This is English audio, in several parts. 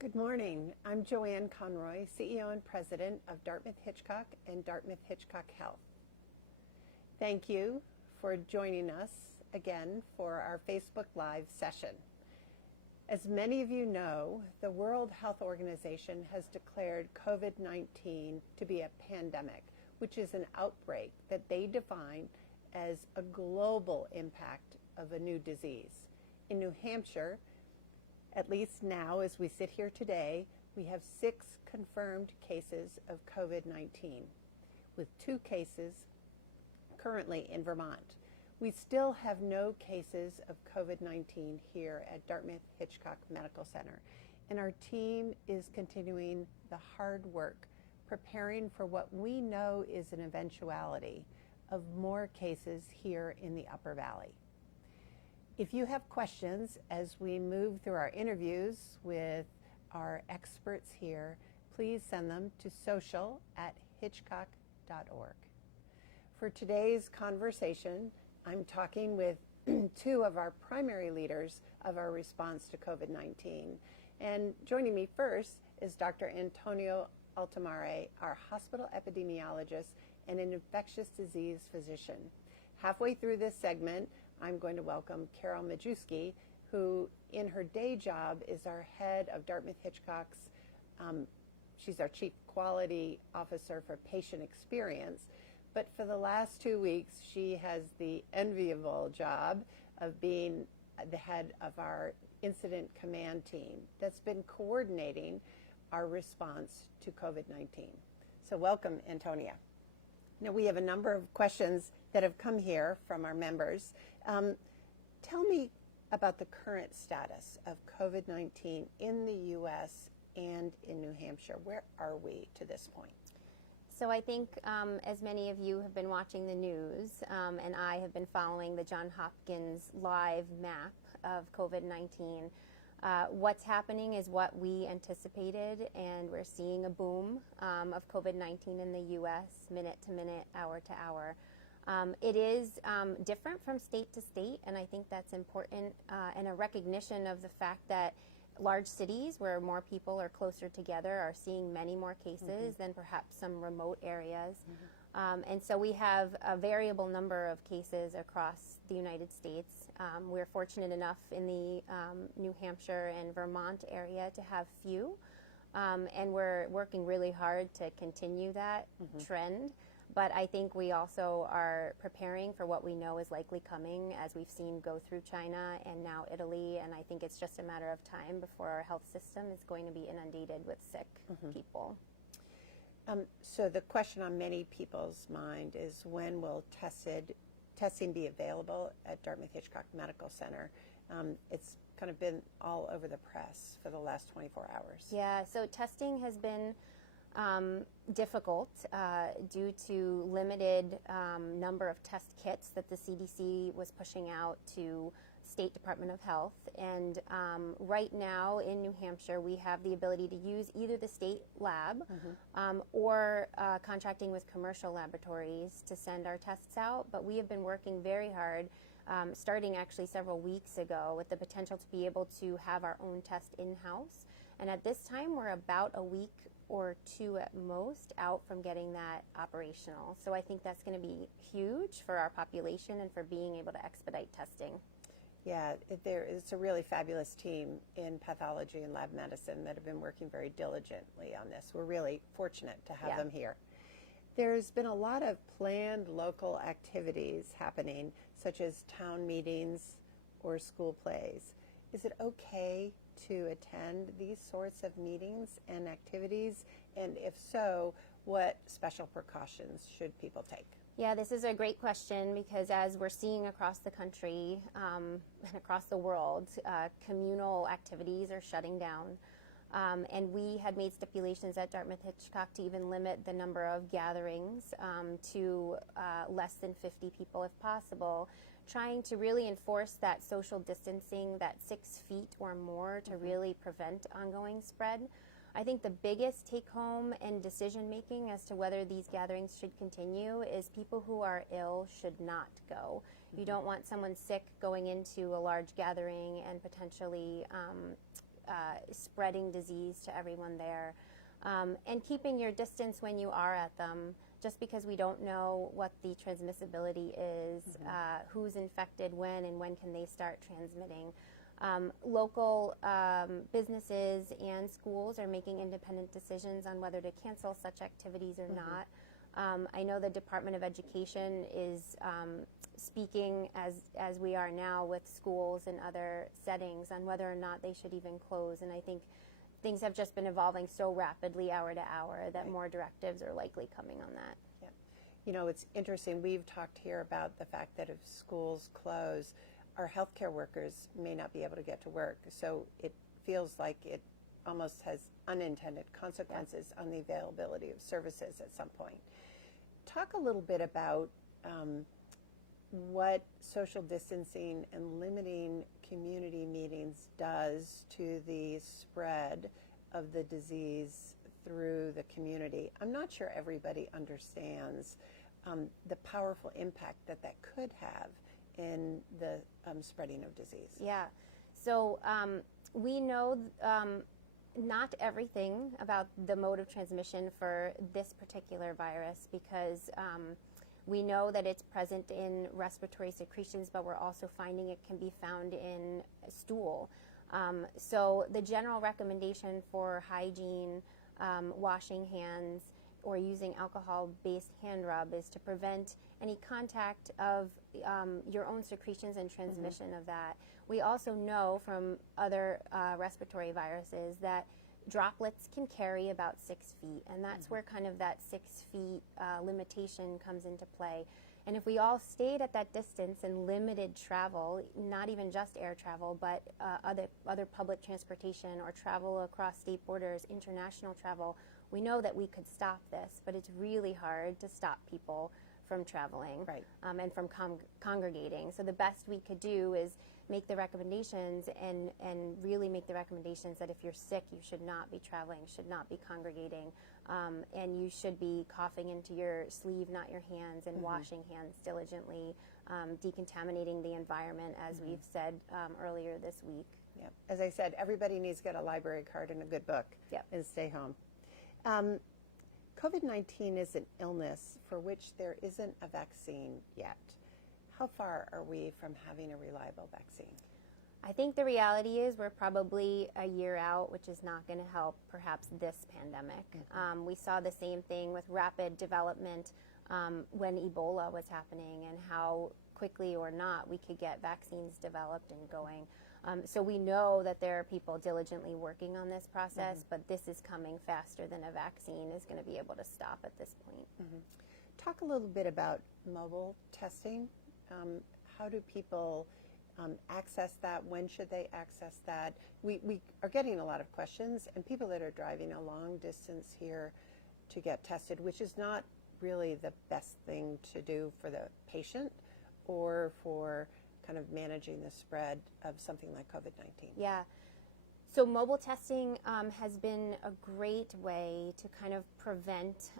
Good morning. I'm Joanne Conroy, CEO and President of Dartmouth-Hitchcock and Dartmouth-Hitchcock Health. Thank you for joining us again for our Facebook Live session. As many of you know, the World Health Organization has declared COVID-19 to be a pandemic, which is an outbreak that they define as a global impact of a new disease. In New Hampshire, at least now, as we sit here today, we have 6 confirmed cases of COVID-19, with 2 cases currently in Vermont. We still have no cases of COVID-19 here at Dartmouth-Hitchcock Medical Center, and our team is continuing the hard work preparing for what we know is an eventuality of more cases here in the Upper Valley. If you have questions as we move through our interviews with our experts here, please send them to social@hitchcock.org. For today's conversation, I'm talking with 2 of our primary leaders of our response to COVID-19. And joining me first is Dr. Antonia Altomare, our hospital epidemiologist and an infectious disease physician. Halfway through this segment, I'm going to welcome Carol Majewski, who in her day job is our head of Dartmouth-Hitchcock's, she's our chief quality officer for patient experience. But for the last 2 weeks, she has the enviable job of being the head of our incident command team that's been coordinating our response to COVID-19. So welcome, Antonia. Now, we have a number of questions that have come here from our members. Tell me about the current status of COVID-19 in the U.S. and in New Hampshire. Where are we to this point? So I think as many of you have been watching the news, and I have been following the Johns Hopkins live map of COVID-19, what's happening is what we anticipated, and we're seeing a boom of COVID-19 in the U.S. minute to minute, hour to hour. It is different from state to state, and I think that's important, and a recognition of the fact that large cities where more people are closer together are seeing many more cases than perhaps some remote areas. And so we have a variable number of cases across the United States. We're fortunate enough in the New Hampshire and Vermont area to have few, and we're working really hard to continue that trend. But I think we also are preparing for what we know is likely coming, as we've seen go through China and now Italy, and I think it's just a matter of time before our health system is going to be inundated with sick people. So the question on many people's mind is, when will testing be available at Dartmouth-Hitchcock Medical Center? It's kind of been all over the press for the last 24 hours. Yeah, so testing has been difficult due to limited number of test kits that the CDC was pushing out to State Department of Health. And right now in New Hampshire, we have the ability to use either the state lab or contracting with commercial laboratories to send our tests out. But we have been working very hard, starting actually several weeks ago, with the potential to be able to have our own test in-house. And at this time, we're about a week or 2 at most out from getting that operational. So I think that's going to be huge for our population and for being able to expedite testing. Yeah, it's a really fabulous team in pathology and lab medicine that have been working very diligently on this. We're really fortunate to have them here. There's been a lot of planned local activities happening, such as town meetings or school plays. Is it okay to attend these sorts of meetings and activities? And if so, what special precautions should people take? Yeah, this is a great question, because as we're seeing across the country and across the world, communal activities are shutting down. And we had made stipulations at Dartmouth-Hitchcock to even limit the number of gatherings to less than 50 people if possible, trying to really enforce that social distancing, that 6 feet or more, to really prevent ongoing spread. I think the biggest take-home and decision-making as to whether these gatherings should continue is people who are ill should not go. You don't want someone sick going into a large gathering and potentially spreading disease to everyone there. And keeping your distance when you are at them, just because we don't know what the transmissibility is, who's infected when, and when can they start transmitting. Local businesses and schools are making independent decisions on whether to cancel such activities or not. I know the Department of Education is speaking, as we are now, with schools and other settings on whether or not they should even close. And I think things have just been evolving so rapidly hour to hour that more directives are likely coming on that. Yeah. You know, it's interesting. We've talked here about the fact that if schools close, our healthcare workers may not be able to get to work. So it feels like it almost has unintended consequences on the availability of services at some point. Talk a little bit about what social distancing and limiting community meetings does to the spread of the disease through the community. I'm not sure everybody understands the powerful impact that that could have in the spreading of disease. Yeah. So we know not everything about the mode of transmission for this particular virus, because we know that it's present in respiratory secretions, but we're also finding it can be found in stool. So the general recommendation for hygiene, washing hands, or using alcohol-based hand rub is to prevent any contact of your own secretions and transmission of that. We also know from other respiratory viruses that droplets can carry about 6 feet, and that's where kind of that 6 feet limitation comes into play. And if we all stayed at that distance and limited travel, not even just air travel, but other public transportation or travel across state borders, international travel, we know that we could stop this, but it's really hard to stop people from traveling and from congregating. So the best we could do is make the recommendations and really make the recommendations that if you're sick, you should not be traveling, should not be congregating, and you should be coughing into your sleeve, not your hands, and washing hands diligently, decontaminating the environment, as we've said earlier this week. Yep. As I said, everybody needs to get a library card and a good book and stay home. COVID-19 is an illness for which there isn't a vaccine yet. How far are we from having a reliable vaccine? I think the reality is we're probably a year out, which is not going to help perhaps this pandemic. We saw the same thing with rapid development when Ebola was happening, and how quickly or not we could get vaccines developed and going. So we know that there are people diligently working on this process, but this is coming faster than a vaccine is going to be able to stop at this point. Talk a little bit about mobile testing. How do people access that? When should they access that? We are getting a lot of questions, and people that are driving a long distance here to get tested, which is not really the best thing to do for the patient or for kind of managing the spread of something like COVID-19. Yeah. So mobile testing has been a great way to kind of prevent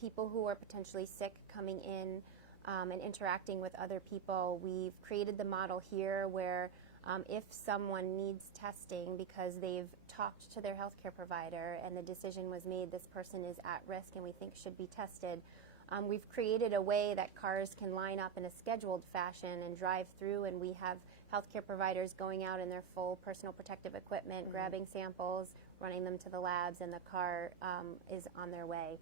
people who are potentially sick coming in and interacting with other people. We've created the model here where if someone needs testing because they've talked to their healthcare provider and the decision was made this person is at risk and we think should be tested, we've created a way that cars can line up in a scheduled fashion and drive through, and we have healthcare providers going out in their full personal protective equipment, grabbing samples, running them to the labs, and the car is on their way.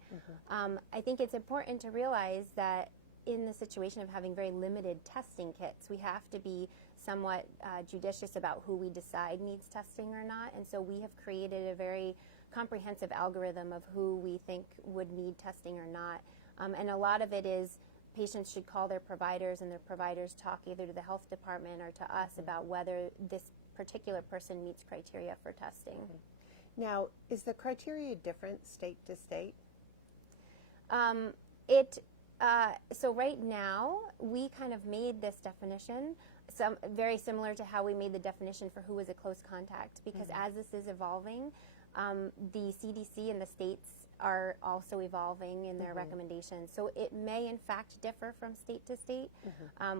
I think it's important to realize that in the situation of having very limited testing kits, we have to be somewhat judicious about who we decide needs testing or not, and so we have created a very comprehensive algorithm of who we think would need testing or not. And a lot of it is patients should call their providers, and their providers talk either to the health department or to us about whether this particular person meets criteria for testing. Now, is the criteria different state to state? So right now, we kind of made this definition very similar to how we made the definition for who was a close contact, because as this is evolving, the CDC and the states are also evolving in their recommendations. So it may in fact differ from state to state.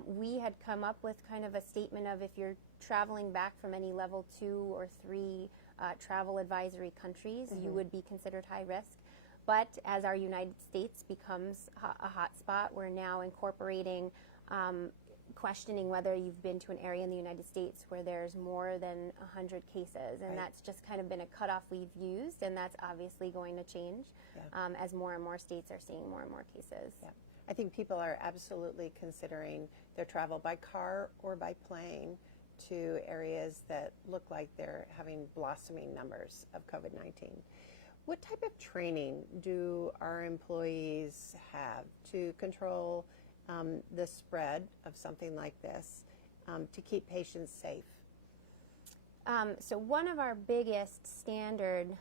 We had come up with kind of a statement of if you're traveling back from any level 2 or 3 travel advisory countries, you would be considered high risk. But as our United States becomes a hotspot, we're now incorporating questioning whether you've been to an area in the United States where there's more than 100 cases. And that's just kind of been a cutoff we've used, and that's obviously going to change as more and more states are seeing more and more cases. Yeah. I think people are absolutely considering their travel by car or by plane to areas that look like they're having blossoming numbers of COVID-19. What type of training do our employees have to control the spread of something like this to keep patients safe? So one of our biggest standard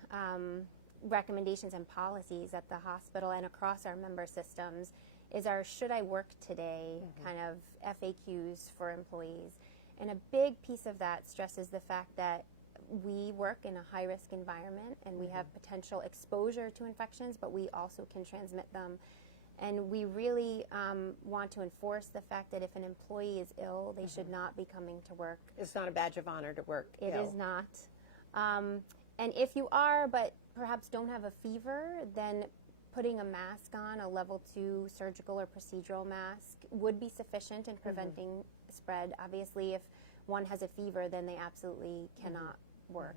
recommendations and policies at the hospital and across our member systems is our Should I Work Today kind of FAQs for employees. And a big piece of that stresses the fact that we work in a high-risk environment and we have potential exposure to infections, but we also can transmit them. And we really want to enforce the fact that if an employee is ill, they should not be coming to work. It's not a badge of honor to work It ill. is not. And if you are, but perhaps don't have a fever, then putting a mask on, a level 2 surgical or procedural mask, would be sufficient in preventing spread. Obviously, if one has a fever, then they absolutely cannot work.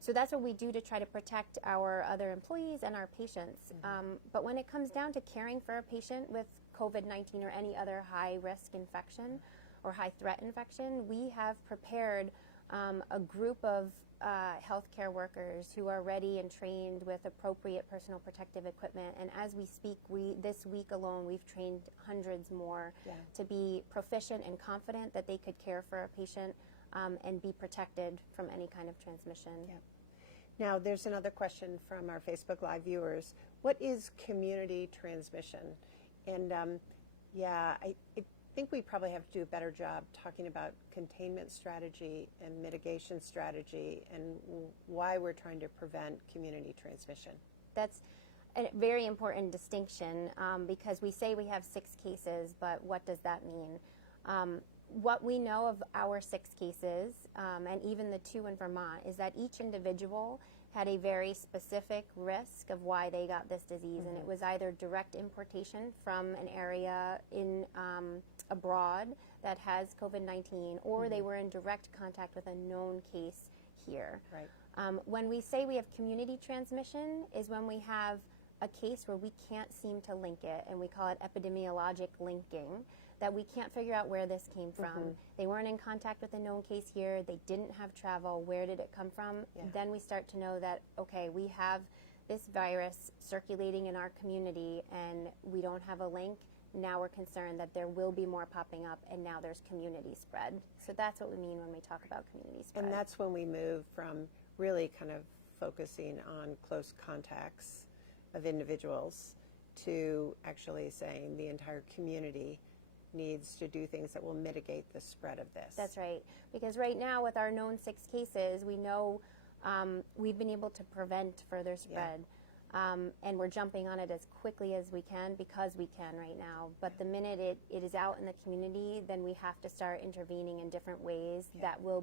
So that's what we do to try to protect our other employees and our patients. But when it comes down to caring for a patient with COVID-19 or any other high-risk infection or high-threat infection, we have prepared a group of healthcare workers who are ready and trained with appropriate personal protective equipment. And as we speak, this week alone, we've trained hundreds more to be proficient and confident that they could care for a patient and be protected from any kind of transmission. Yeah. Now, there's another question from our Facebook Live viewers. What is community transmission? And I think we probably have to do a better job talking about containment strategy and mitigation strategy and why we're trying to prevent community transmission. That's a very important distinction because we say we have 6 cases, but what does that mean? What we know of our 6 cases, and even the 2 in Vermont, is that each individual had a very specific risk of why they got this disease, and it was either direct importation from an area in abroad that has COVID-19, or they were in direct contact with a known case here. Right. When we say we have community transmission is when we have a case where we can't seem to link it, and we call it epidemiologic linking, that we can't figure out where this came from. They weren't in contact with a known case here. They didn't have travel. Where did it come from? Then we start to know that, okay, we have this virus circulating in our community and we don't have a link. Now we're concerned that there will be more popping up, and now there's community spread. So that's what we mean when we talk about community spread. And that's when we move from really kind of focusing on close contacts of individuals to actually saying the entire community needs to do things that will mitigate the spread of this. That's right. Because right now with our known 6 cases, we know we've been able to prevent further spread. And we're jumping on it as quickly as we can because we can right now. But the minute it is out in the community, then we have to start intervening in different ways that will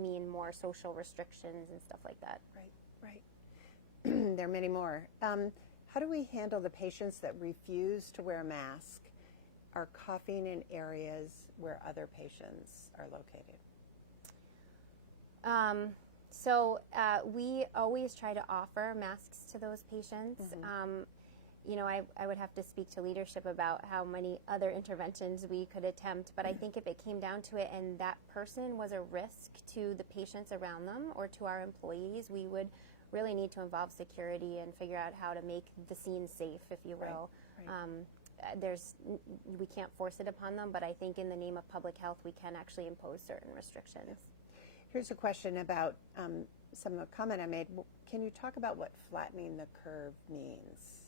mean more social restrictions and stuff like that. Right. There are many more. How do we handle the patients that refuse to wear a mask, are coughing in areas where other patients are located? So we always try to offer masks to those patients. I would have to speak to leadership about how many other interventions we could attempt, but I think if it came down to it and that person was a risk to the patients around them or to our employees, we would really need to involve security and figure out how to make the scene safe, if you will. Right. We can't force it upon them, but I think in the name of public health, we can actually impose certain restrictions. Here's a question about some of the comment I made. Can you talk about what flattening the curve means?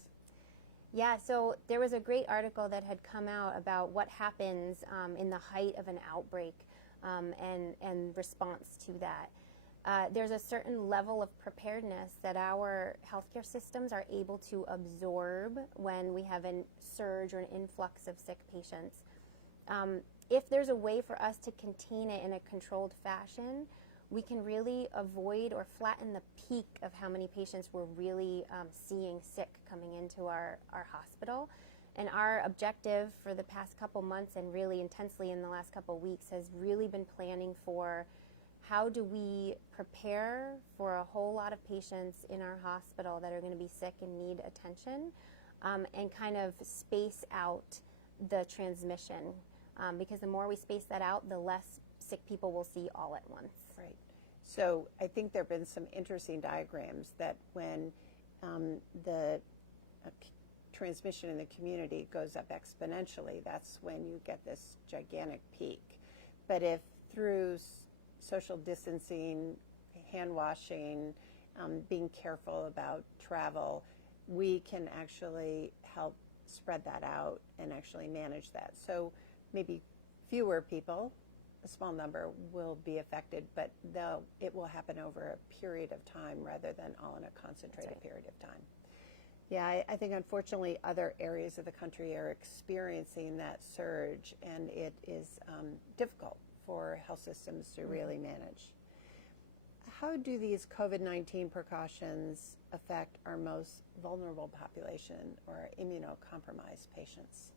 Yeah, so there was a great article that had come out about what happens in the height of an outbreak and response to that. There's a certain level of preparedness that our healthcare systems are able to absorb when we have a surge or an influx of sick patients. If there's a way for us to contain it in a controlled fashion, we can really avoid or flatten the peak of how many patients we're really seeing sick coming into our hospital. And our objective for the past couple months and really intensely in the last couple weeks has really been planning for how do we prepare for a whole lot of patients in our hospital that are going to be sick and need attention, and kind of space out the transmission. Because the more we space that out, the less sick people will see all at once. Right. So I think there have been some interesting diagrams that when the transmission in the community goes up exponentially, that's when you get this gigantic peak. But if through social distancing, hand washing, being careful about travel, we can actually help spread that out and actually manage that. So maybe fewer people, a small number, will be affected, but it will happen over a period of time rather than all in a concentrated period of time. Yeah, I think unfortunately other areas of the country are experiencing that surge, and it is difficult for health systems to really manage. How do these COVID-19 precautions affect our most vulnerable population or immunocompromised patients?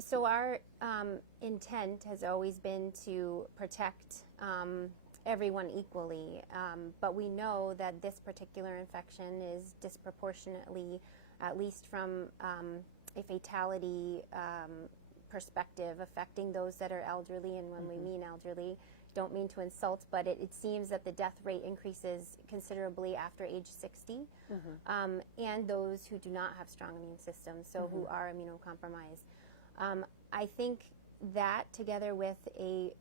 So our intent has always been to protect everyone equally, but we know that this particular infection is disproportionately, at least from a fatality perspective, affecting those that are elderly. And when we mean elderly, don't mean to insult, but it seems that the death rate increases considerably after age 60, and those who do not have strong immune systems, so who are immunocompromised. I think that together with a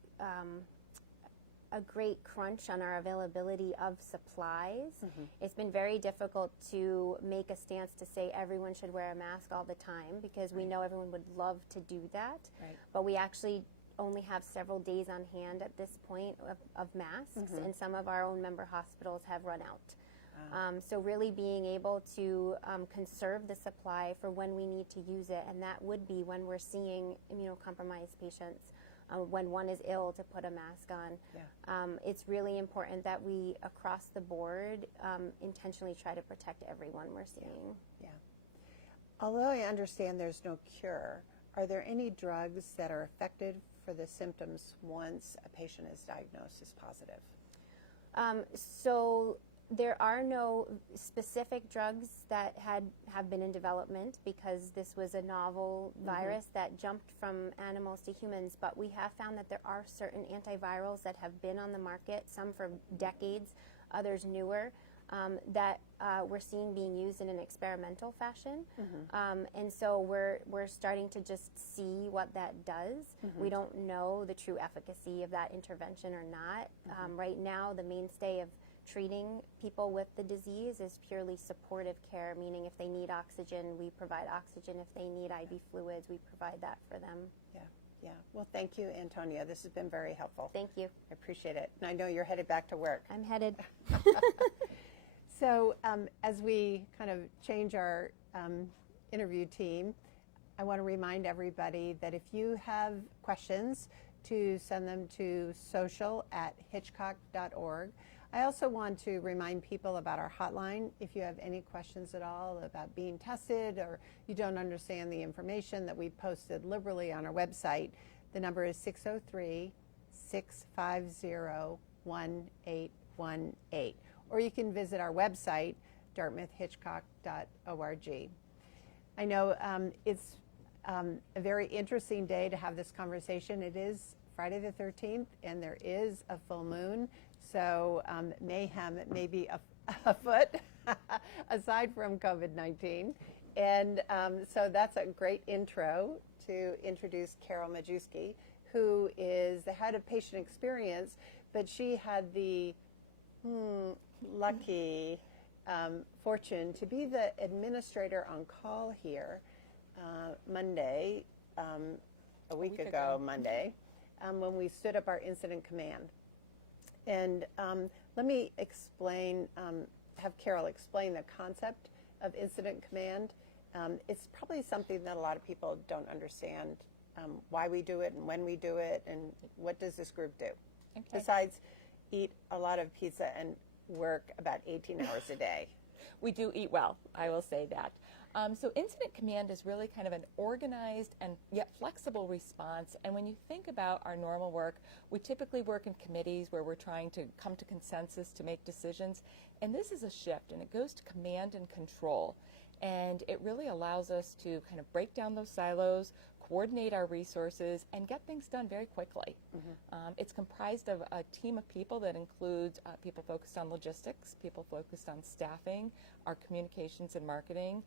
great crunch on our availability of supplies, it's been very difficult to make a stance to say everyone should wear a mask all the time, because we know everyone would love to do that, but we actually only have several days on hand at this point of masks, and some of our own member hospitals have run out. So really being able to conserve the supply for when we need to use it, and that would be when we're seeing immunocompromised patients, when one is ill, to put a mask on. It's really important that we, across the board, intentionally try to protect everyone we're seeing. Yeah. Although I understand there's no cure, are there any drugs that are effective for the symptoms once a patient is diagnosed as positive? So there are no specific drugs that have been in development, because this was a novel virus that jumped from animals to humans, but we have found that there are certain antivirals that have been on the market, some for decades, others newer, that we're seeing being used in an experimental fashion. And so we're starting to just see what that does. We don't know the true efficacy of that intervention or not. Right now, the mainstay of treating people with the disease is purely supportive care, meaning if they need oxygen, we provide oxygen. If they need IV fluids, we provide that for them. Yeah. Well, thank you, Antonia. This has been very helpful. Thank you. I appreciate it. And I know you're headed back to work. I'm headed. So as we kind of change our interview team, I want to remind everybody that if you have questions, to send them to social@hitchcock.org. I also want to remind people about our hotline. If you have any questions at all about being tested, or you don't understand the information that we posted liberally on our website, the number is 603-650-1818. Or you can visit our website, dartmouthhitchcock.org. I know it's a very interesting day to have this conversation. It is Friday the 13th, and there is a full moon. So mayhem may be afoot, aside from COVID-19. And so that's a great intro to introduce Carol Majewski, who is the head of patient experience, but she had the lucky fortune to be the administrator on call here Monday, a week ago Monday, when we stood up our incident command. And let me explain, have Carol explain the concept of incident command. It's probably something that a lot of people don't understand, why we do it and when we do it and what does this group do. Okay. Besides, eat a lot of pizza and work about 18 hours a day. We do eat well, I will say that. So incident command is really kind of an organized and yet flexible response. And when you think about our normal work, we typically work in committees where we're trying to come to consensus to make decisions. And this is a shift, and it goes to command and control. And it really allows us to kind of break down those silos, coordinate our resources, and get things done very quickly. It's comprised of a team of people that includes people focused on logistics, people focused on staffing, our communications and marketing.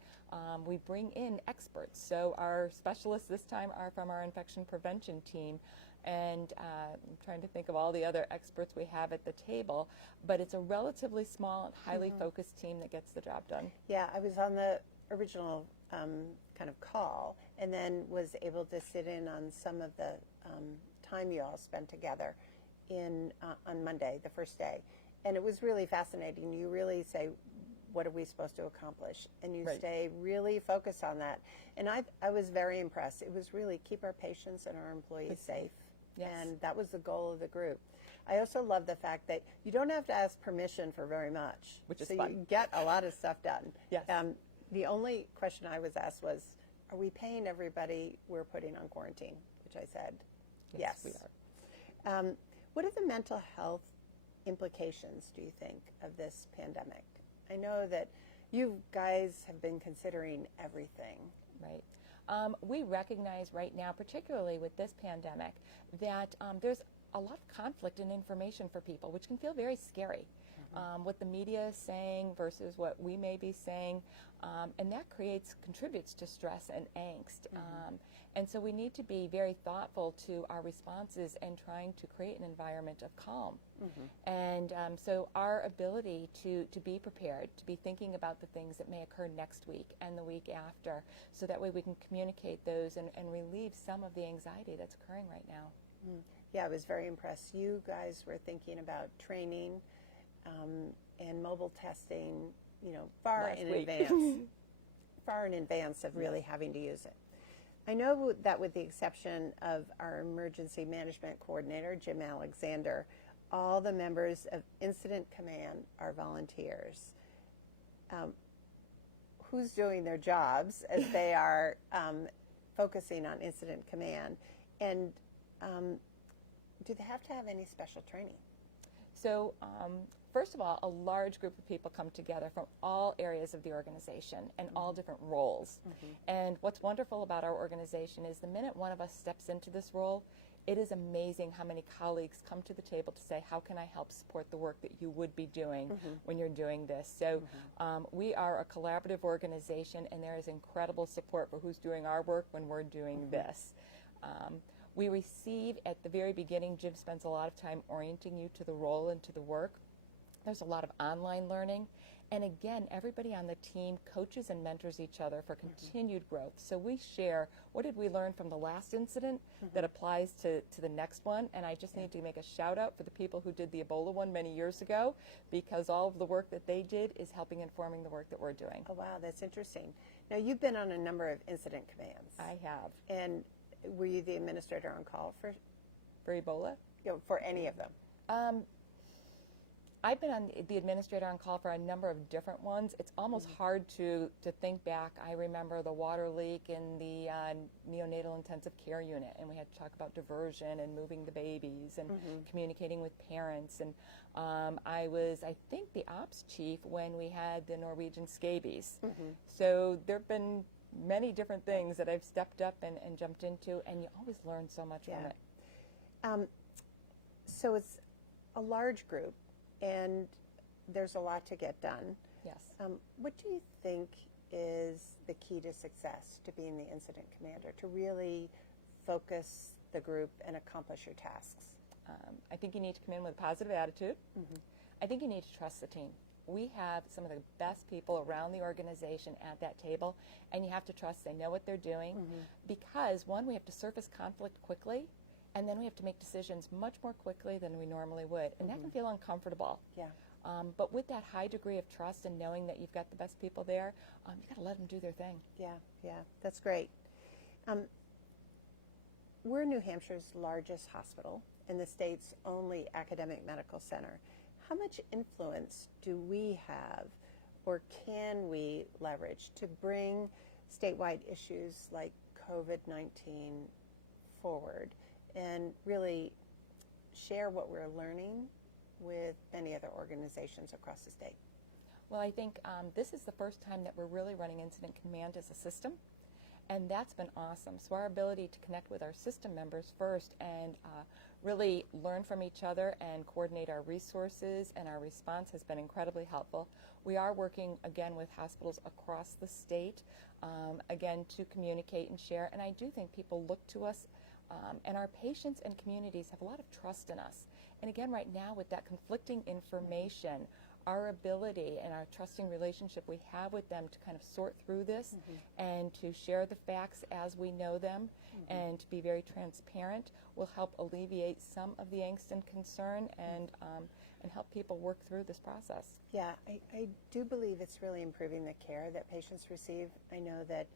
We bring in experts. So our specialists this time are from our infection prevention team. And I'm trying to think of all the other experts we have at the table, but it's a relatively small and highly focused team that gets the job done. Yeah, I was on the original kind of call, and then was able to sit in on some of the time you all spent together on Monday, the first day. And it was really fascinating. You really say, what are we supposed to accomplish? And you stay really focused on that. And I was very impressed. It was really keep our patients and our employees safe. Yes. And that was the goal of the group. I also love the fact that you don't have to ask permission for very much. Which is so fun. You get a lot of stuff done. Yes. The only question I was asked was, are we paying everybody we're putting on quarantine? Which I said, yes. We are. What are the mental health implications, do you think, of this pandemic? I know that you guys have been considering everything. Right. We recognize right now, particularly with this pandemic, that there's a lot of conflict in information for people, which can feel very scary. What the media is saying versus what we may be saying, and that contributes to stress and angst. And so we need to be very thoughtful to our responses and trying to create an environment of calm. And so our ability to be prepared, to be thinking about the things that may occur next week and the week after, so that way we can communicate those and relieve some of the anxiety that's occurring right now. Yeah, I was very impressed. You guys were thinking about training and mobile testing, far in advance of really having to use it. I know that with the exception of our emergency management coordinator, Jim Alexander, all the members of Incident Command are volunteers. Who's doing their jobs as they are focusing on Incident Command? And do they have to have any special training? So first of all, a large group of people come together from all areas of the organization and all different roles. And what's wonderful about our organization is the minute one of us steps into this role, it is amazing how many colleagues come to the table to say, how can I help support the work that you would be doing when you're doing this? So we are a collaborative organization, and there is incredible support for who's doing our work when we're doing this. We receive, at the very beginning, Jim spends a lot of time orienting you to the role and to the work. There's a lot of online learning. And again, everybody on the team coaches and mentors each other for continued growth. So we share, what did we learn from the last incident that applies to the next one? And I just need to make a shout out for the people who did the Ebola one many years ago, because all of the work that they did is helping informing the work that we're doing. Oh, wow, that's interesting. Now, you've been on a number of incident commands. I have. And were you the administrator on call for Ebola? For any of them? I've been on the administrator on call for a number of different ones. It's almost hard to think back. I remember the water leak in the neonatal intensive care unit, and we had to talk about diversion and moving the babies and communicating with parents. And I was, I think, the ops chief when we had the Norwegian scabies. So there have been many different things that I've stepped up and jumped into, and you always learn so much from it. So it's a large group, and there's a lot to get done. Yes. What do you think is the key to success to being the incident commander, to really focus the group and accomplish your tasks? I think you need to come in with a positive attitude. I think you need to trust the team. We have some of the best people around the organization at that table, and you have to trust they know what they're doing, because, one, we have to surface conflict quickly, and then we have to make decisions much more quickly than we normally would, and that can feel uncomfortable. Yeah. But with that high degree of trust and knowing that you've got the best people there, you've got to let them do their thing. Yeah, that's great. We're New Hampshire's largest hospital, and the state's only academic medical center. How much influence do we have, or can we leverage, to bring statewide issues like COVID-19 forward and really share what we're learning with many other organizations across the state? Well, I think this is the first time that we're really running incident command as a system, and that's been awesome. So our ability to connect with our system members first and really learn from each other and coordinate our resources and our response has been incredibly helpful. We are working again with hospitals across the state, again, to communicate and share, and I do think people look to us, and our patients and communities have a lot of trust in us. And again, right now with that conflicting information, our ability and our trusting relationship we have with them to kind of sort through this and to share the facts as we know them and to be very transparent will help alleviate some of the angst and concern and help people work through this process. Yeah, I do believe it's really improving the care that patients receive. I know that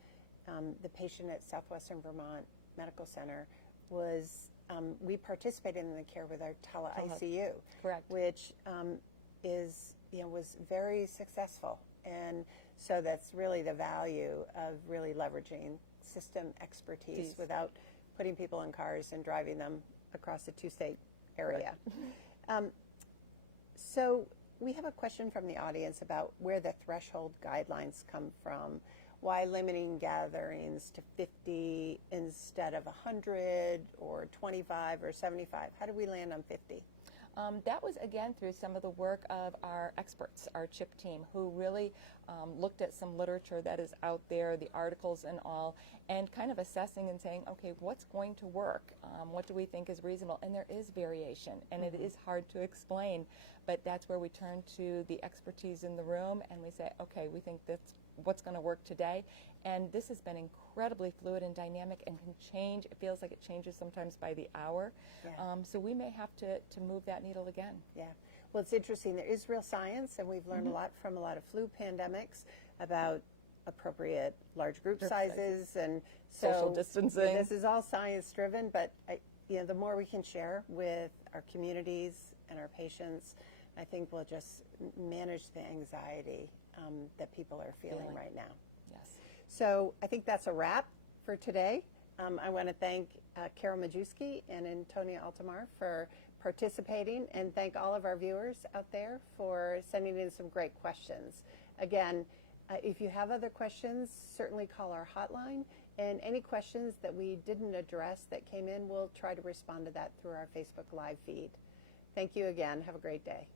the patient at Southwestern Vermont Medical Center was, we participated in the care with our tele-ICU, Correct. which is, was very successful. And so that's really the value of really leveraging system expertise without putting people in cars and driving them across a two-state area. Right. So we have a question from the audience about where the threshold guidelines come from. Why limiting gatherings to 50 instead of 100 or 25 or 75? How do we land on 50? That was, again, through some of the work of our experts, our CHIP team, who really looked at some literature that is out there, the articles and all, and kind of assessing and saying, okay, what's going to work? What do we think is reasonable? And there is variation, and it is hard to explain, but that's where we turn to the expertise in the room, and we say, okay, we think that's what's going to work today. And this has been incredibly fluid and dynamic and can change. It feels like it changes sometimes by the hour. Yeah. So we may have to move that needle again. Yeah. Well, it's interesting. There is real science, and we've learned a lot from a lot of flu pandemics about appropriate large group sizes and social distancing. This is all science-driven, but the more we can share with our communities and our patients, I think we'll just manage the anxiety that people are feeling right now. Yes. So I think that's a wrap for today. I want to thank Carol Majewski and Antonia Altomare for participating, and thank all of our viewers out there for sending in some great questions. Again, if you have other questions, certainly call our hotline, and any questions that we didn't address that came in, we'll try to respond to that through our Facebook Live feed. Thank you again. Have a great day.